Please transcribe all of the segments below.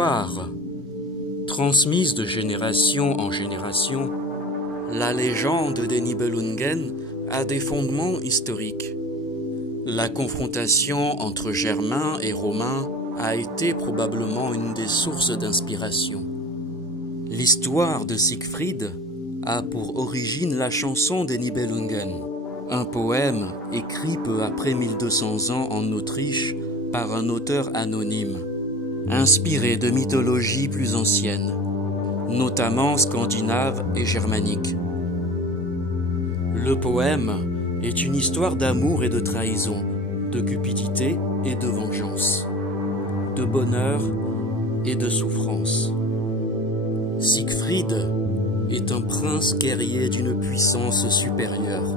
Histoire. Transmise de génération en génération, la légende des Nibelungen a des fondements historiques. La confrontation entre Germains et Romains a été probablement une des sources d'inspiration. L'histoire de Siegfried a pour origine la chanson des Nibelungen, un poème écrit peu après 1200 ans en Autriche par un auteur anonyme, inspiré de mythologies plus anciennes, notamment scandinaves et germaniques. Le poème est une histoire d'amour et de trahison, de cupidité et de vengeance, de bonheur et de souffrance. Siegfried est un prince guerrier d'une puissance supérieure,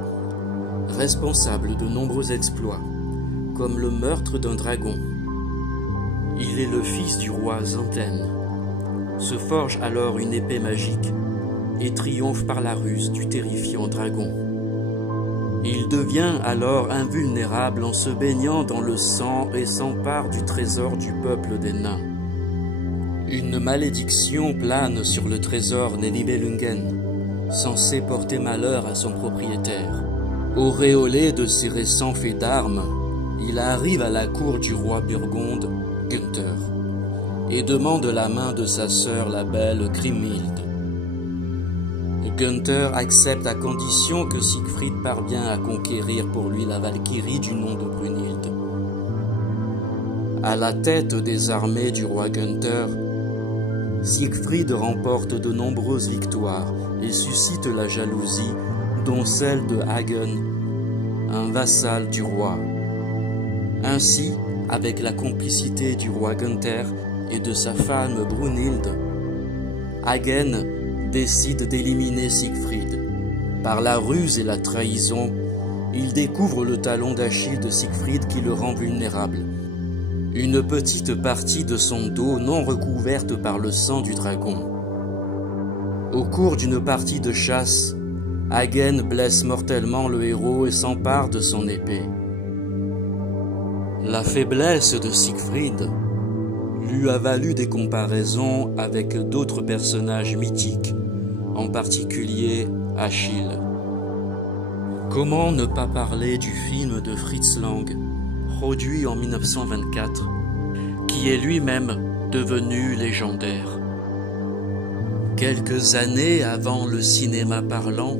responsable de nombreux exploits, comme le meurtre d'un dragon. Il est le fils du roi Zantène, se forge alors une épée magique et triomphe par la ruse du terrifiant dragon. Il devient alors invulnérable en se baignant dans le sang et s'empare du trésor du peuple des nains. Une malédiction plane sur le trésor des Nibelungen, censé porter malheur à son propriétaire. Auréolé de ses récents faits d'armes, il arrive à la cour du roi burgonde, Gunther, et demande la main de sa sœur la belle Kriemhild. Gunther accepte à condition que Siegfried parvient à conquérir pour lui la Valkyrie du nom de Brunhild. À la tête des armées du roi Gunther, Siegfried remporte de nombreuses victoires et suscite la jalousie, dont celle de Hagen, un vassal du roi. Ainsi, avec la complicité du roi Gunther et de sa femme Brunhild, Hagen décide d'éliminer Siegfried. Par la ruse et la trahison, il découvre le talon d'Achille de Siegfried qui le rend vulnérable. Une petite partie de son dos non recouverte par le sang du dragon. Au cours d'une partie de chasse, Hagen blesse mortellement le héros et s'empare de son épée. La faiblesse de Siegfried lui a valu des comparaisons avec d'autres personnages mythiques, en particulier Achille. Comment ne pas parler du film de Fritz Lang, produit en 1924, qui est lui-même devenu légendaire. Quelques années avant le cinéma parlant,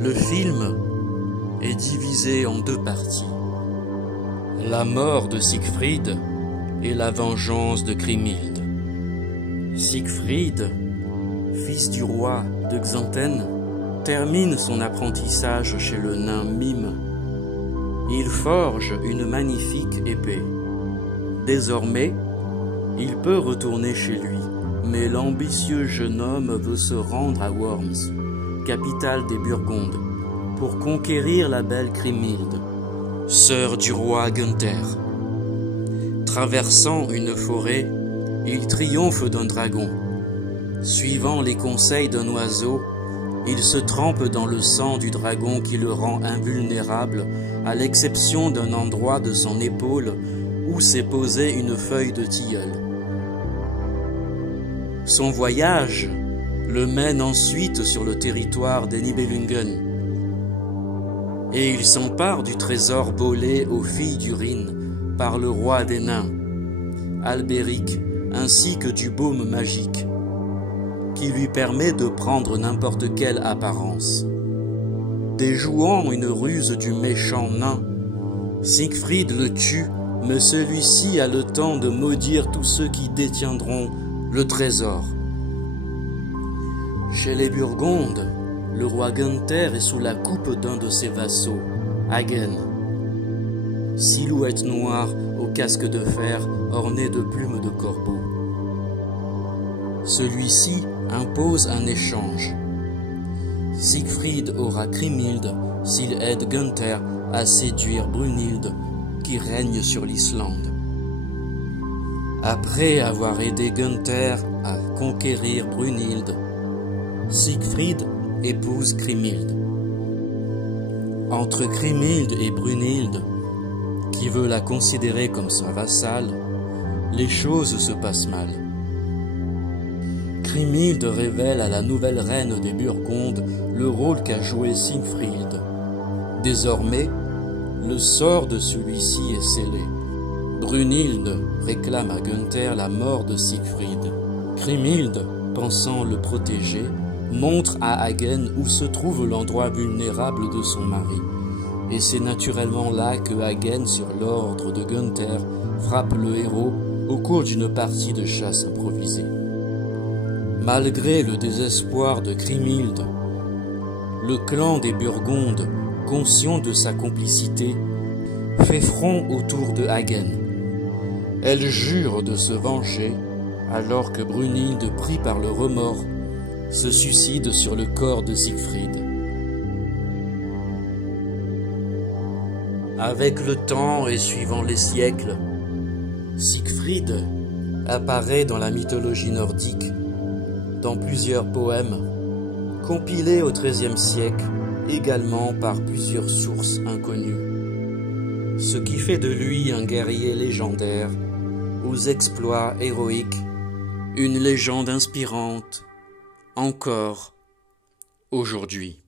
le film est divisé en deux parties. La mort de Siegfried et la vengeance de Kriemhild. Siegfried, fils du roi de Xanten, termine son apprentissage chez le nain Mime. Il forge une magnifique épée. Désormais, il peut retourner chez lui, mais l'ambitieux jeune homme veut se rendre à Worms, capitale des Burgondes, pour conquérir la belle Kriemhild, sœur du roi Gunther. Traversant une forêt, il triomphe d'un dragon. Suivant les conseils d'un oiseau, il se trempe dans le sang du dragon qui le rend invulnérable, à l'exception d'un endroit de son épaule où s'est posée une feuille de tilleul. Son voyage le mène ensuite sur le territoire des Nibelungen, et il s'empare du trésor volé aux filles du Rhin par le roi des nains, Albéric, ainsi que du baume magique, qui lui permet de prendre n'importe quelle apparence. Déjouant une ruse du méchant nain, Siegfried le tue, mais celui-ci a le temps de maudire tous ceux qui détiendront le trésor. Chez les Burgondes, le roi Gunther est sous la coupe d'un de ses vassaux, Hagen. Silhouette noire au casque de fer orné de plumes de corbeau. Celui-ci impose un échange. Siegfried aura Kriemhild s'il aide Gunther à séduire Brunhild qui règne sur l'Islande. Après avoir aidé Gunther à conquérir Brunhild, Siegfried épouse Kriemhild. Entre Kriemhild et Brunhild, qui veut la considérer comme sa vassale, les choses se passent mal. Kriemhild révèle à la nouvelle reine des Burgondes le rôle qu'a joué Siegfried. Désormais, le sort de celui-ci est scellé. Brunhilde réclame à Gunther la mort de Siegfried. Kriemhild, pensant le protéger, montre à Hagen où se trouve l'endroit vulnérable de son mari. Et c'est naturellement là que Hagen, sur l'ordre de Gunther, frappe le héros au cours d'une partie de chasse improvisée. Malgré le désespoir de Kriemhild, le clan des Burgondes, conscient de sa complicité, fait front autour de Hagen. Elle jure de se venger, alors que Brunhilde, pris par le remords, se suicide sur le corps de Siegfried. Avec le temps et suivant les siècles, Siegfried apparaît dans la mythologie nordique, dans plusieurs poèmes, compilés au XIIIe siècle, également par plusieurs sources inconnues, ce qui fait de lui un guerrier légendaire, aux exploits héroïques, une légende inspirante, encore aujourd'hui.